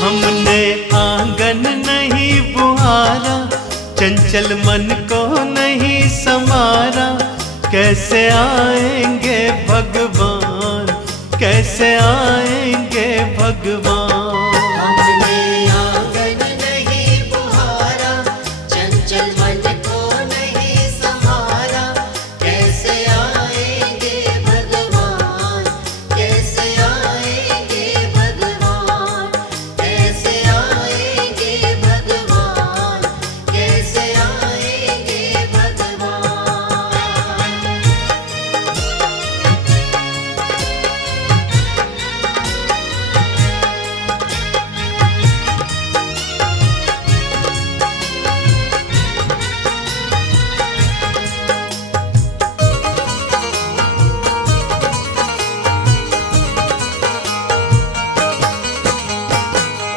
हमने आंगन नहीं बुहारा, चंचल मन को नहीं संवारा, कैसे आएंगे भगवान, कैसे आएंगे भगवान। हमने आंगन नहीं बुहारा, चंचल मन को नहीं संवारा, कैसे आएंगे भगवान, कैसे आएंगे भगवान, कैसे आएंगे भगवान, कैसे आएंगे भगवान।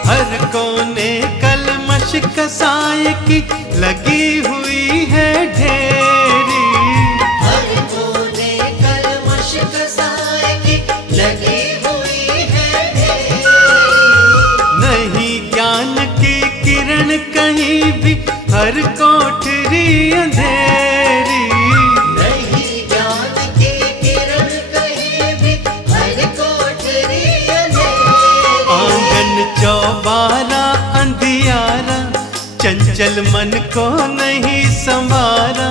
हर कोने कलमश कसाय की लगी हुई है ढेरी, हर कोने कलमश कसाय की लगी हुई है ढेरी। नहीं ज्ञान की किरण कहीं भी, हर कोठरी अंधेरी। नहीं ज्ञान की किरण कहीं भी, हर कोठरी अंधेरी। आंगन चौबारा अंधियारा, चंचल मन को नहीं संवारा,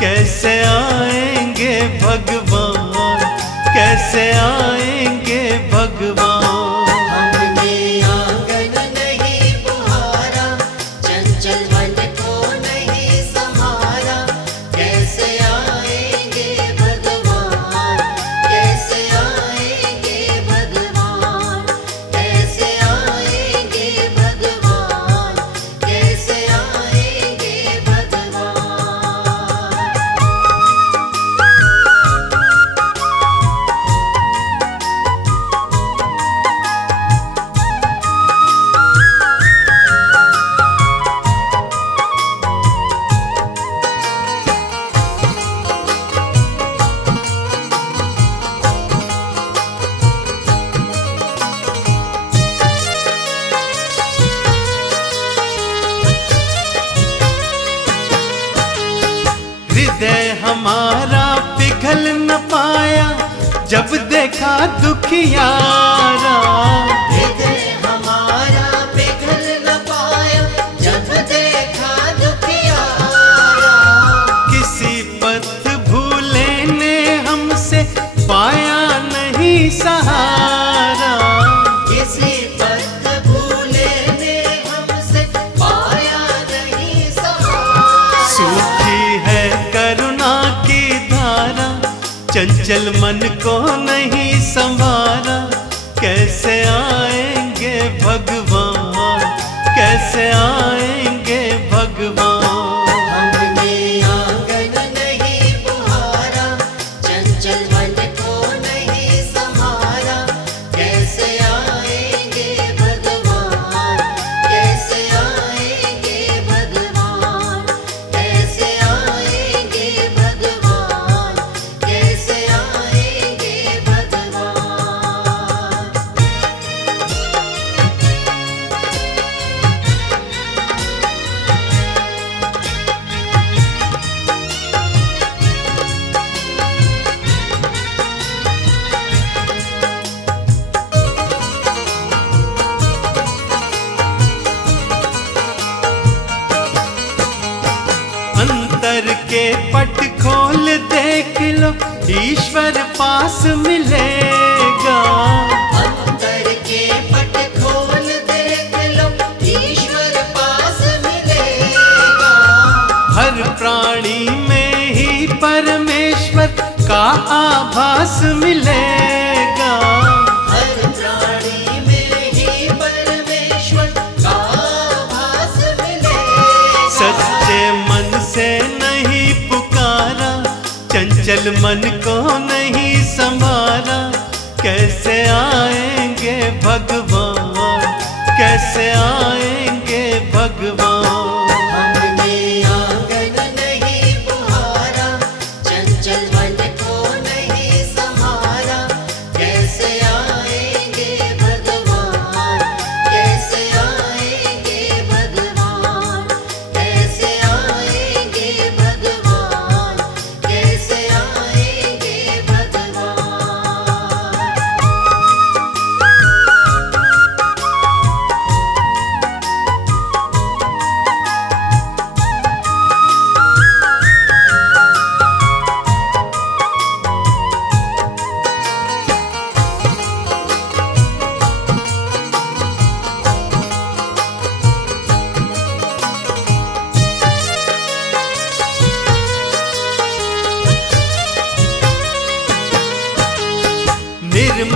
कैसे आएंगे भगवान, कैसे आएंगे भगवान। हमने आंगन नहीं बुहारा, चंचल मन को नहीं संवारा, कैसे आएंगे भगवान, कैसे आएंगे भगवान, कैसे आएंगे भगवान, कैसे आएंगे भगवान। हृदय हमारा पिघल न पाया, जब देखा दुखियारा। हृदय हमारा पिघल न पाया, जब देखा दुखियारा। किसी पथ भूले ने हमसे पाया नहीं सहारा, किसी पथ भूले ने हमसे पाया नहीं सहारा। सूखी है करुणा की धारा, चंचल मन को नहीं संवारा, कैसे आएंगे भगवान, कैसे आएंगे भगवान। हमने आंगन नहीं बुहारा, चंचल मन को नहीं संवारा, कैसे आएंगे भगवान, कैसे आएंगे भगवान, कैसे आएंगे भगवान, कैसे आएंगे भगवान। अंतर के पट खोल देख लो, ईश्वर पास मिलेगा। अंतर के पट खोल देख लो, ईश्वर पास मिलेगा। हर प्राणी में ही परमेश्वर का आभास मिलेगा। हर प्राणी में ही परमेश्वर का आभास मिलेगा। सच्चे मन से नहीं पुकारा, चंचल मन को नहीं संवारा, कैसे आएंगे भगवान, कैसे आएंगे भगवान। हमने आंगन नहीं बुहारा, चंचल मन को नहीं संवारा, कैसे आएंगे भगवान, कैसे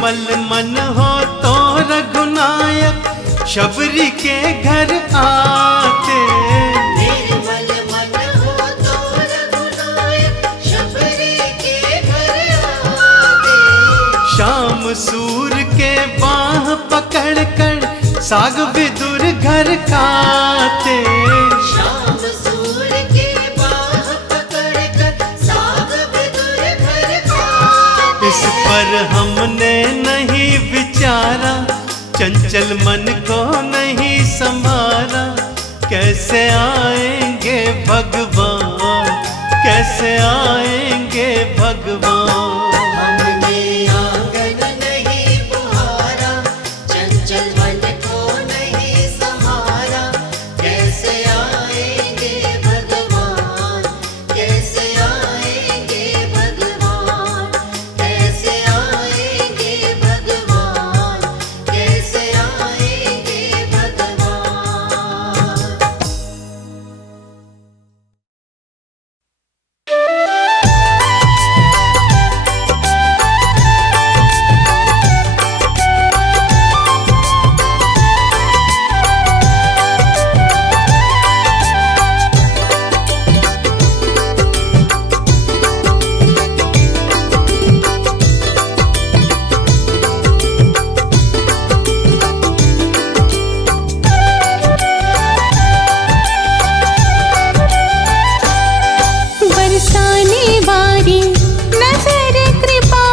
निर्मल मन हो तो रघुनायक शबरी के घर आते। निर्मल मन हो तो रघुनायक शबरी के घर आते। शाम सूर के बाह पकड़ कर साग विदुर घर खाते। शाम सूर के बाह पकड़ कर साग विदुर घर खाते। इस पर हमने नहीं विचारा, चंचल मन को नहीं संभारा। कैसे आएंगे भगवान, कैसे आएंगे भगवान। हमने आंगन नहीं बुहारा, चंचल मन को नहीं संभारा। कैसे आएंगे भगवान, कैसे आएंगे भगवान, कैसे आएंगे भगवान, कैसे आएंगे भगवान। बरसाने वारी नजर कृपा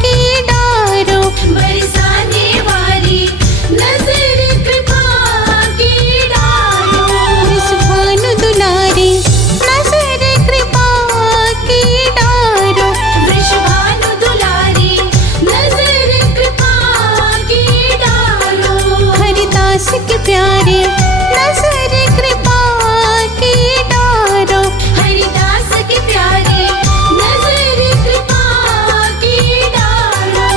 की डारो। बरसाने वारी नजर कृपा की डारो। वृषभानु दुलारी नजर कृपा की डारो। वृषभानु दुलारी नजर कृपा की डारो। हरिदास के प्यारे नजर कृपा की डारो। हरिदास के प्यारे नजर कृपा की डारो।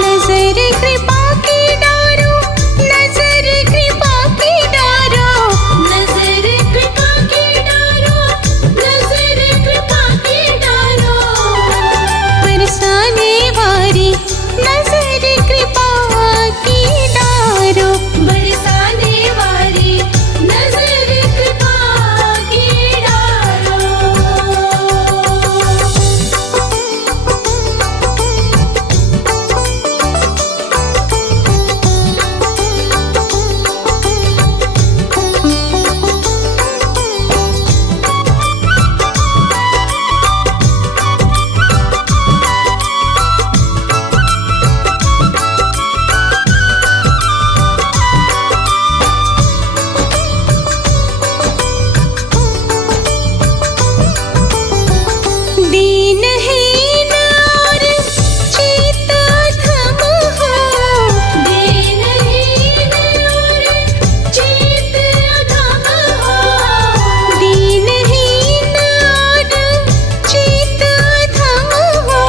नजर कृपा की डारो। नजर कृपा की डारो। नजर कृपा की डारो। नजर कृपा की डारो। बरसाने वारी नजर कृपा की डारो। बरसाने वारी नजर कृपा की डारो। दीनहीन और चित अधम हो। दीनहीन और चित अधम हो। दीनहीन और चित अधम हो।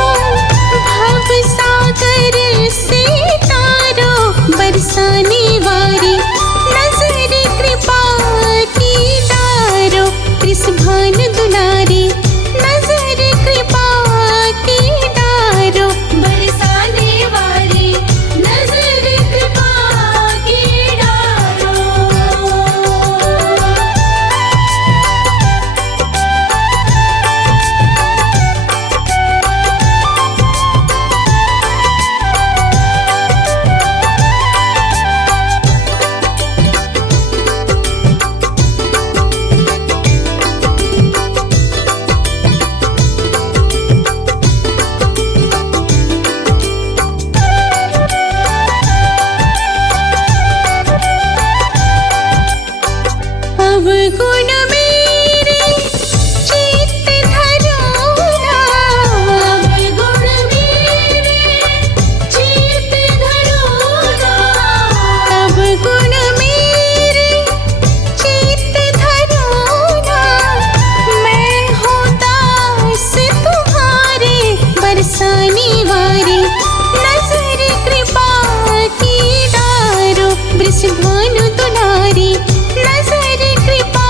भव सागर से तारो। बरसाने वारी नजर कृपा की डारो। वृषभानु दुलारी नजर कृपा की डारो। बरसाने वारी नजर कृपा की डारो। अवगुण मेरे चित्त धरो ना। अवगुण मेरे चित्त धरो ना। अवगुण मेरे चित्त धरो ना। मैं हूँ दास तुम्हारे। बरसाने वारी नजर कृपा की डारो। वृषभानु दुलारी नजर कृपा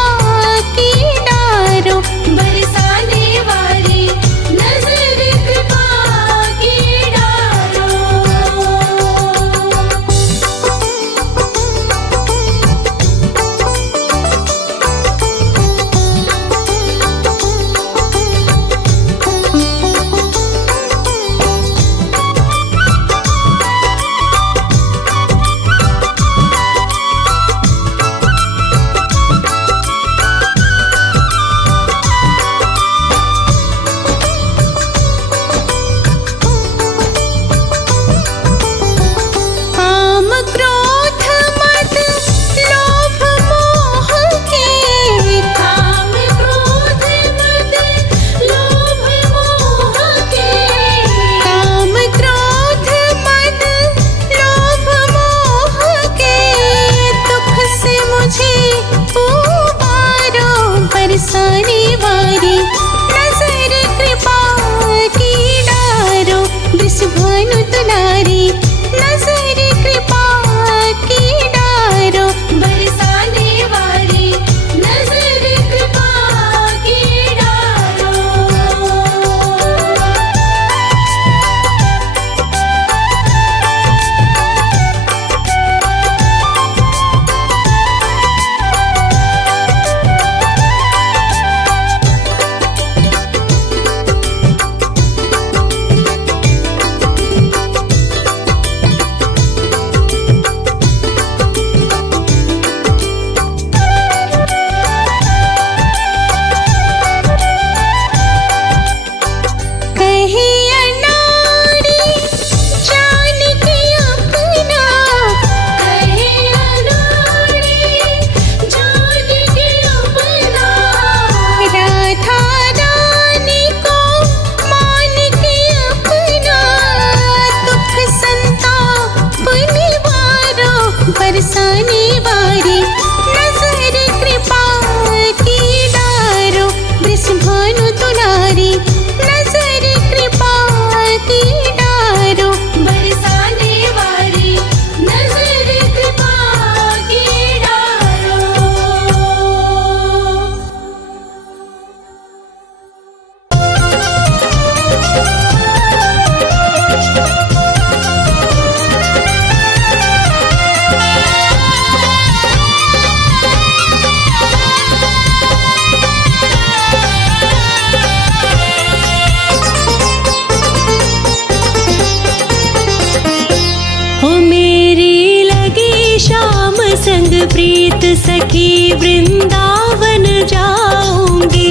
प्रीत सखी वृंदावन जाऊंगी।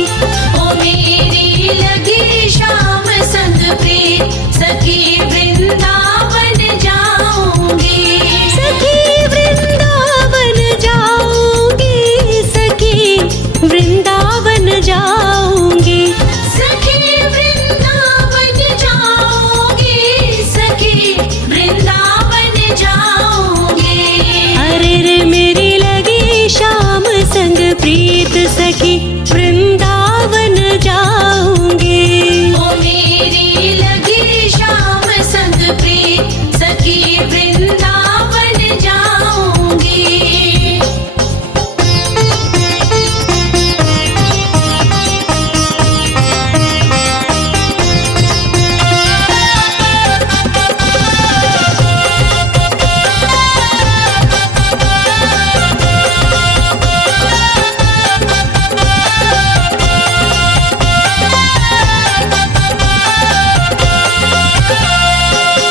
ओ मेरी लगी श्याम संग प्रीत सखी वृंदावन जाऊंगी। सखी वृंदावन जाऊंगी, सखी वृंदावन जाऊंगी। सखी वृंदावन जाऊंगी, सखी वृंदावन जाऊंगी। अरे रे मेरी लगी श्याम संग प्रीत सखी वृंदावन जाऊंगी। ओ मेरी लगी श्याम संग प्रीत सखी वृंदावन जाऊंगी।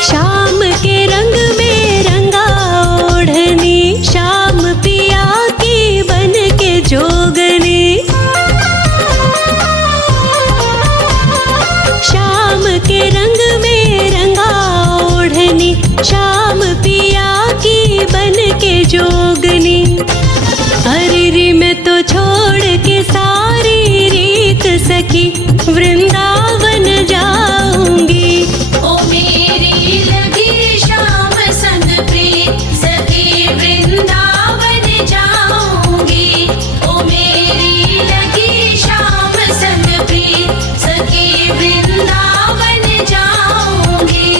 श्याम के रंग में रंगा ओढ़नी, श्याम पिया की बन के जोगनी। श्याम के रंग में रंगा ओढ़नी, श्याम पिया की बन के जोगनी। अरे रे मैं तो छोड़ के सारी रीत सखी वृंदावन जाऊंगी। ओ मेरी लगी श्याम संग प्रीत सखी वृंदावन जाऊंगी। ओ मेरी लगी श्याम संग प्रीत सखी वृंदावन जाऊंगी।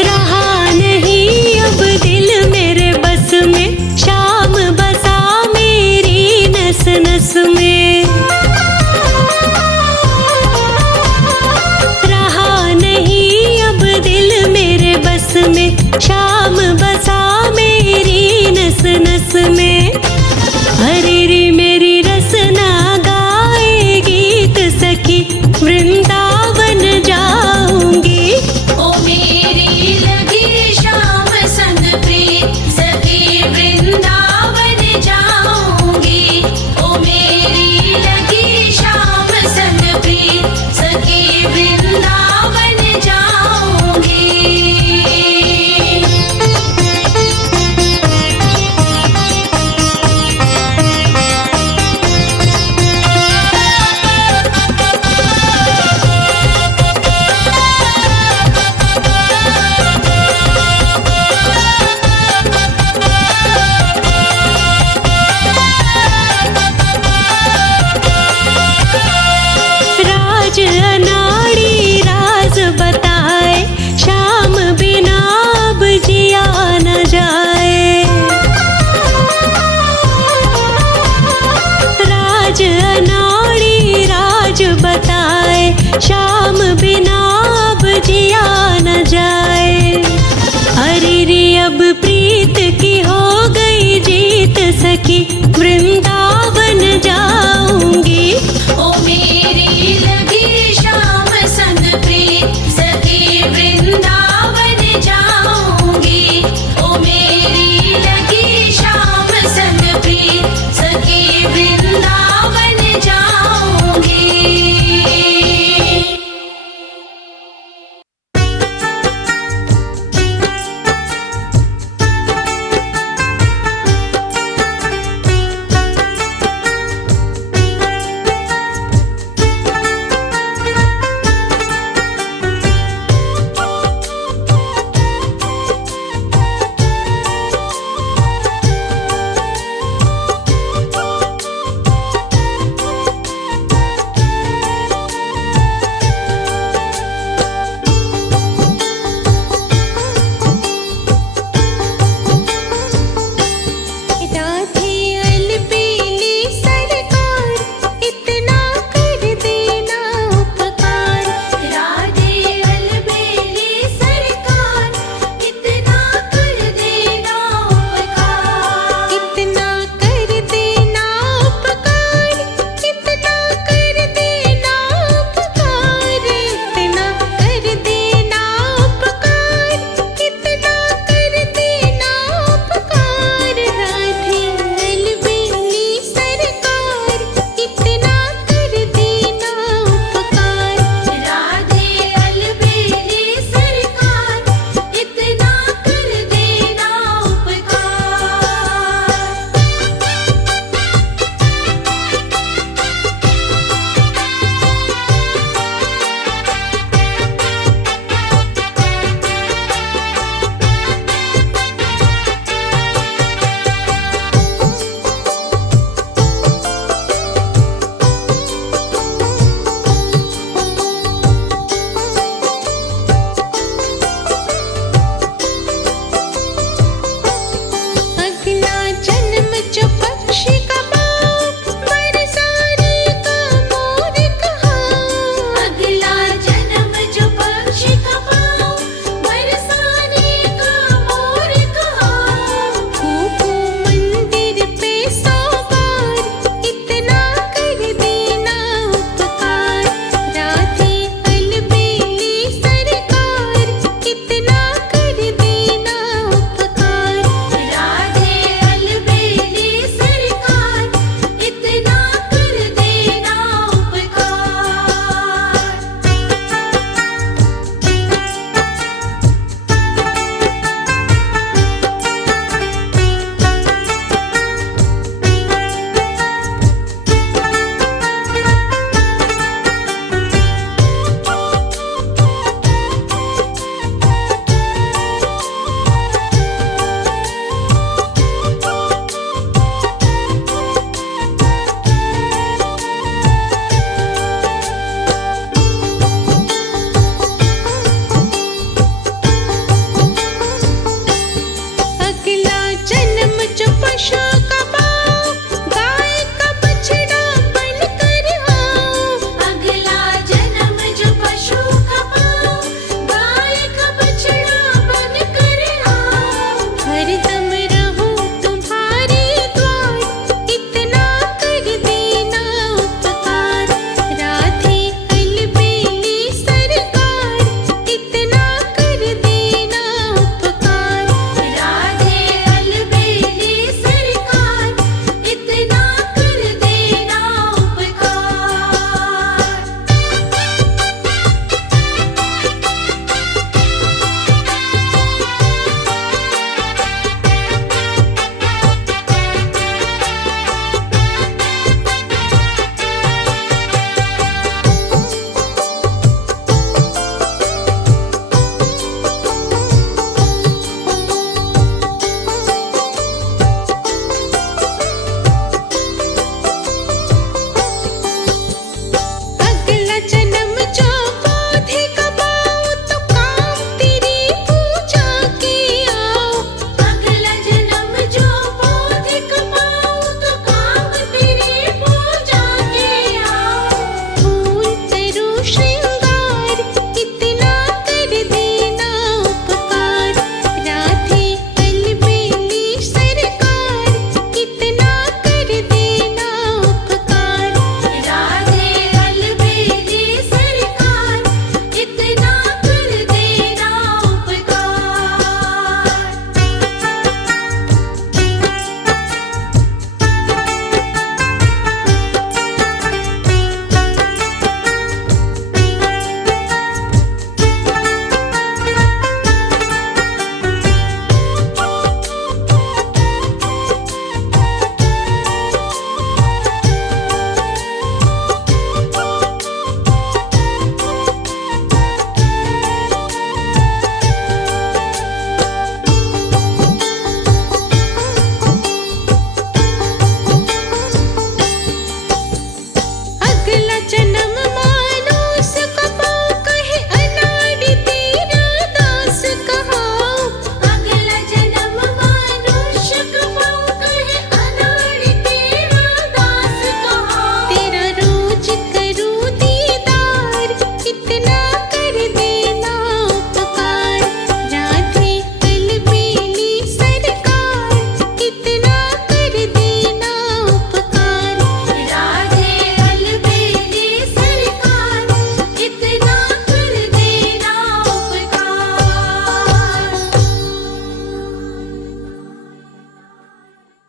रहा नहीं अब दिल मेरे बस में, श्याम बसा मेरी नस नस में। रहा नहीं अब दिल मेरे बस में, श्याम बसा मेरी नस नस में। अरे रे मेरी रसना गाए गीत सखी वृंदावन जाऊंगी। ओ मेरी लगी श्याम संग प्रीत सखी वृंदावन जाऊंगी। ओ मेरी लगी श्याम संग प्रीत सखी वृंदावन जाऊंगी। राज अनाड़ी राज बताए, श्याम बिना अब जिया न जाए। राज अनाड़ी राज बताए, श्याम बिना अब जिया न जाए।